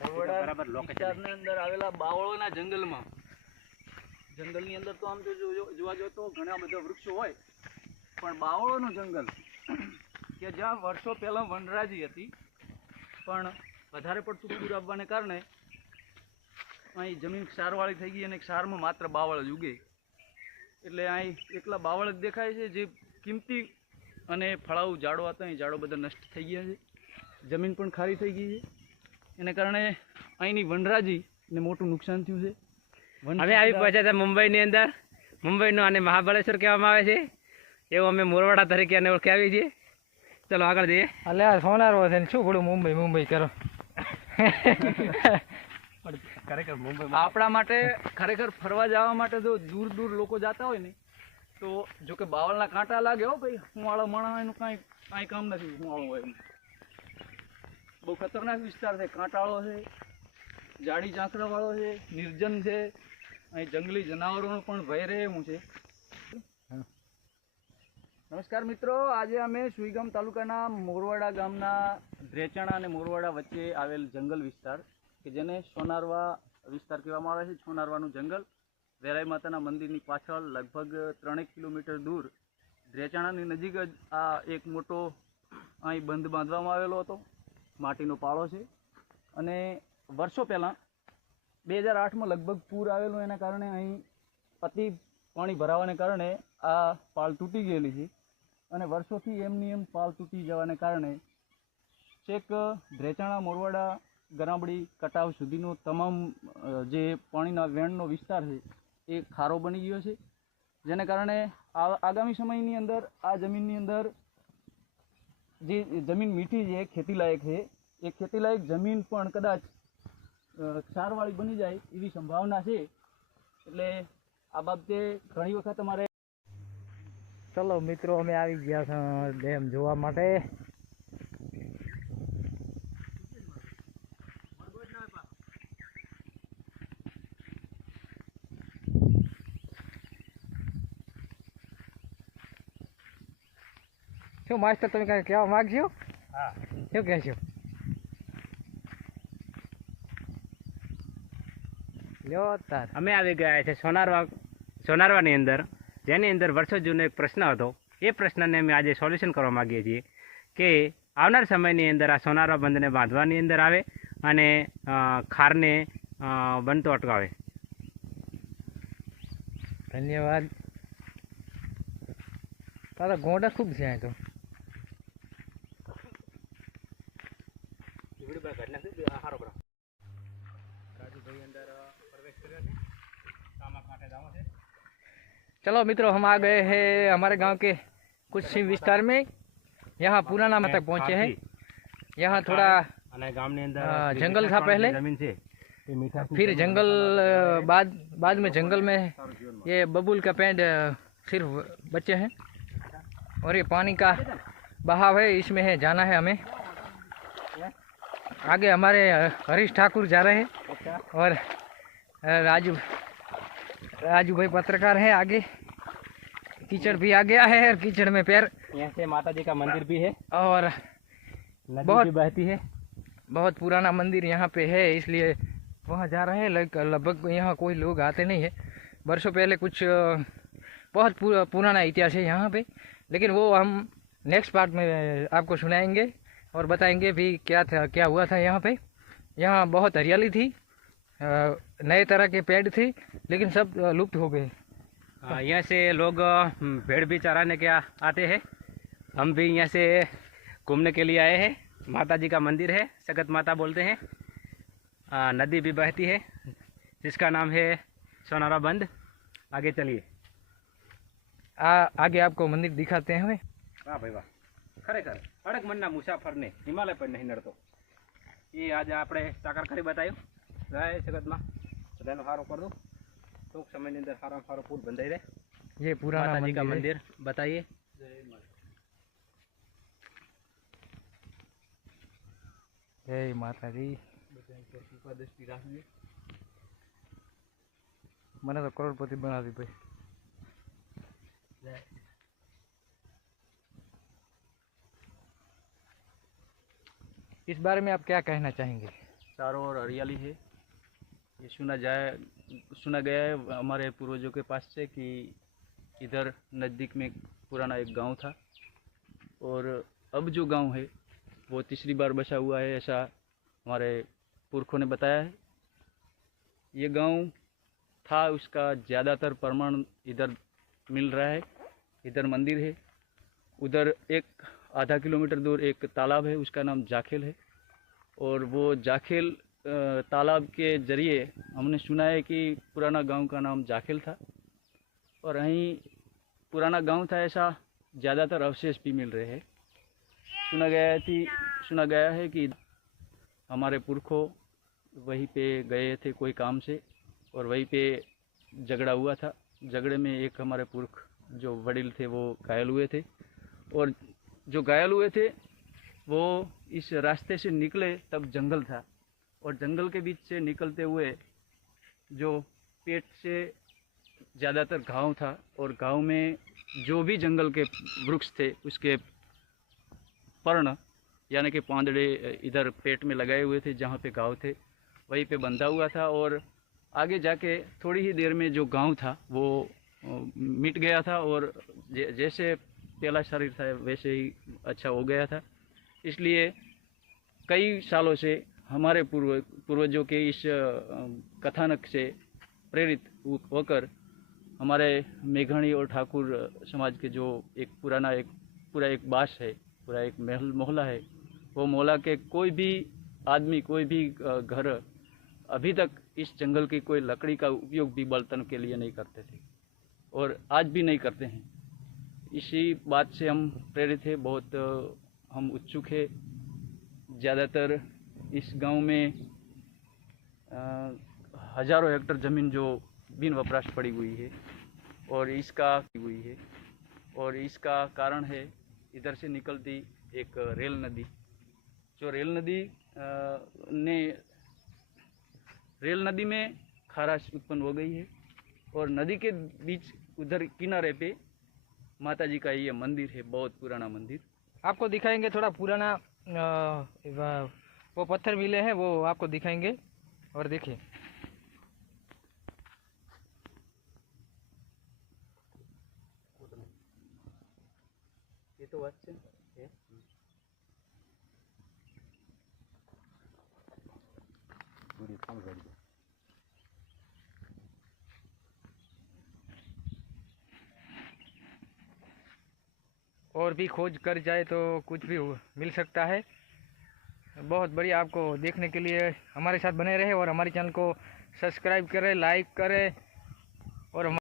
ભોળવડા બરાબર વિસ્તારની અંદર આવેલા બાવળોના જંગલમાં. જંગલની અંદર તો આમ તો જો- જોવા જો તો ઘણા બધા વૃક્ષો હોય પણ બાવળોનું જંગલ કે જ્યાં વર્ષો પહેલાં વનરાજી હતી પણ વધારે પડતું પૂર આવવાને કારણે અહીં જમીન ક્ષારવાળી થઈ ગઈ અને ક્ષારમાં માત્ર બાવળ જ ઉગે. એટલે અહીં એકલા બાવળ જ દેખાય છે જે કિંમતી અને ફળાઉ ઝાડો હતા એ ઝાડો બધા નષ્ટ થઈ ગયા છે. જમીન પણ ખારી થઈ ગઈ છે. એને કારણે અહીંની વનરાજી ને મોટું નુકસાન થયું છે. અમે આવી પહોંચ્યા હતા મુંબઈની અંદર. મુંબઈનો આને મહાબળેશ્વર કહેવામાં આવે છે. એવું અમે મોરવાડા તરીકે આને ઓળખાવીએ છીએ. ચલો આગળ જઈએ. એટલે આ સોનારો છે ને શું પડું મુંબઈ મુંબઈ કરો. ખરેખર મુંબઈ આપણા માટે ખરેખર ફરવા જવા માટે જો દૂર દૂર લોકો જતા હોય ને તો જો કે બાવળના કાંટા લાગે હો ભાઈ હુંવાળો માણસ એનું કાંઈ કાંઈ કામ નથી હુંવાળું હોય એનું બહુ ખતરનાક વિસ્તાર છે. કાંટાળો છે, જાડી ઝાંખરાવાળો છે, નિર્જન છે. અહીં જંગલી જનાવરોનો પણ ભય રહે એવું છે. નમસ્કાર મિત્રો, આજે અમે સુઈગામ તાલુકાના મોરવાડા ગામના ધ્રેચાણા અને મોરવાડા વચ્ચે આવેલ જંગલ વિસ્તાર, કે જેને સોનારવા વિસ્તાર કહેવામાં આવે છે. સોનારવાનું જંગલ. વેરાઈ માતાના મંદિરની પાછળ લગભગ ત્રણેક કિલોમીટર દૂર ધ્રેચાણાની નજીક જ આ એક મોટો અહીં બંધ બાંધવામાં આવેલો હતો. માટીનો પાળો છે. અને વર્ષો પહેલાં બે હજાર આઠમાં લગભગ પૂર આવેલું એના કારણે અહીં અતિ પાણી ભરાવાને કારણે આ પાળ તૂટી ગયેલી છે. અને વર્ષોથી એમની એમ પાલ તૂટી જવાને કારણે છેક ધ્રેચાણા, મોરવાડા, ગરામડી, કટાવ સુધીનો તમામ જે પાણીના વેણનો વિસ્તાર છે, એ ખારો બની ગયો છે. જેને કારણે આગામી સમયની અંદર આ જમીનની અંદર જે જમીન મીઠી છે ખેતીલાયક છે. એ ખેતીલાયક જમીન પણ કદાચ ક્ષારવાળી બની જાય એવી સંભાવના છે. એટલે આ બાબતે ઘણી વખત અમારે ચલો મિત્રો, અમે આવી ગયા ડેમ જોવા માટે. શું માસ્ટર તમે કાંઈ કહેવા માગશો? હા. શું કહેશો? અમે આવી ગયા છે સોનારવા સોનારવાની અંદર. જેની અંદર વર્ષો જૂનો એક પ્રશ્ન હતો. એ પ્રશ્નને અમે આજે સોલ્યુશન કરવા માગીએ છીએ કે આવનાર સમયની અંદર આ સોનારવા બંધને બાંધવાની અંદર આવે અને ખારને બનતો અટકાવે. ધન્યવાદ. તારા ગોંડા ખૂબ છે અહીં તો चलो मित्रों हम आ गए हैं हमारे गांव के कुछ सीम विस्तार में यहाँ पुराना में तक पहुँचे हैं यहाँ थोड़ा અને ગામની અંદર અ, જે જંગલ મીઠા था पहले? પાણીની જમીન છે એ મીઠા फिर जंगल अ, बाद बाद में जंगल में ये बबूल का पेड़ अ, सिर्फ बचे हैं और ये पानी का बहाव है इसमें है जाना है हमें आगे हमारे हरीश ठाकुर जा रहे हैं। और राजू राजू भाई पत्रकार है आगे। कीचड़ भी आ गया है और कीचड़ में पैर। यहाँ से माता जी का मंदिर भी है। और नदी बहुत- भी बहती है। बहुत पुराना मंदिर यहाँ पे है इसलिए वहाँ जा रहे हैं। लगभग यहाँ कोई लोग आते नहीं है। वर्षों पहले कुछ बहुत पुराना इतिहास है यहाँ पे। लेकिन वो हम नेक्स्ट पार्ट में आपको सुनाएँगे। और बताएँगे भी क्या था क्या हुआ था यहाँ पे। यहाँ बहुत हरियाली थी नए तरह के पेड़ थे लेकिन सब लुप्त हो गए। यहाँ से लोग हम्म, पेड़ भी चराने के आते हैं। हम भी यहाँ से घूमने के लिए आए हैं। माता जी का मंदिर है सगत माता बोलते हैं। नदी भी बहती है जिसका नाम है सोनारा बंद। आगे चलिए। आगे आपको मंदिर दिखाते हैं हमें। वाह भाई वाह खरे खरे। અડગ મનના મુસાફરને હિમાલય પર નહીં નડતો એ આજે આપણે સાકાર કરી બતાવ્યું જય જગતમાં બધાનો સારો કર દો ટૂંક સમયની અંદર સારામાં સારો પુલ બંધાઈ રહે ये पुराना माता जी का मंदिर है। मंदिर बताइए जय माता दी દ્રષ્ટિ રાખવી મને તો કરોડપતિ બનાવી इस बारे में आप क्या कहना चाहेंगे? चारों ओर हरियाली है। ये सुना जाए, सुना गया है हमारे पूर्वजों के पास से कि इधर नज़दीक में पुराना एक गाँव था। और अब जो गाँव है, वो तीसरी बार बसा हुआ है, ऐसा हमारे पुरखों ने बताया है। ये गाँव था, उसका ज़्यादातर प्रमाण इधर मिल रहा है। इधर मंदिर है। उधर एक आधा किलोमीटर दूर एक तालाब है, उसका नाम जाखेल है। और वो जाखेल तालाब के ज़रिए हमने सुना है कि पुराना गाँव का नाम जाखेल था। और यहीं पुराना गाँव था ऐसा ज़्यादातर अवशेष भी मिल रहे हैं। सुना गया थी सुना गया है कि हमारे पुरखों वहीं पे गए थे कोई काम से, और वहीं पे झगड़ा हुआ था। झगड़े में एक हमारे पुरख जो वडिल थे वो घायल हुए थे। और जो घायल हुए थे, वो इस रास्ते से निकले तब जंगल था। और जंगल के बीच से निकलते हुए जो पेट से ज़्यादातर घाव था और घाव में जो भी जंगल के वृक्ष थे, उसके पर्ण, यानी कि पांदड़े, इधर पेट में लगाए हुए थे जहाँ पे घाव थे, वहीं पे बंधा हुआ था और आगे जाके थोड़ी ही देर में जो गाँव था, वो मिट गया था और जैसे पहला शरीर था, वैसे ही अच्छा हो गया था। इसलिए कई सालों से हमारे पूर्व, पूर्वजों के इस कथानक से प्रेरित होकर हमारे मेघाणी और ठाकुर समाज के जो एक पुराना एक, पूरा एक बास है, पूरा एक महल, मोहल्ला है, वो मोहल्ला के कोई भी आदमी, कोई भी घर अभी तक इस जंगल की कोई लकड़ी का उपयोग भी बर्तन के लिए नहीं करते थे और आज भी नहीं करते हैं। इसी बात से हम प्रेरित है। बहुत हम उत्सुक है। ज़्यादातर इस गाँव में हज़ारों हेक्टर ज़मीन जो बिन वपराश पड़ी हुई है और इसका हुई है और इसका कारण है इधर से निकलती एक रेल नदी। जो रेल नदी ने रेल नदी में खाराश उत्पन्न हो गई है और नदी के बीच उधर किनारे पे माता जी का ये मंदिर है बहुत पुराना मंदिर। आपको दिखाएँगे थोड़ा पुराना वो पत्थर मिले हैं वो आपको दिखाएँगे और देखिए। ये तो अच्छा पूरी और भी खोज कर जाए तो कुछ भी मिल सकता है। बहुत बढ़िया आपको देखने के लिए हमारे साथ बने रहे और हमारे चैनल को सब्सक्राइब करें, लाइक करें और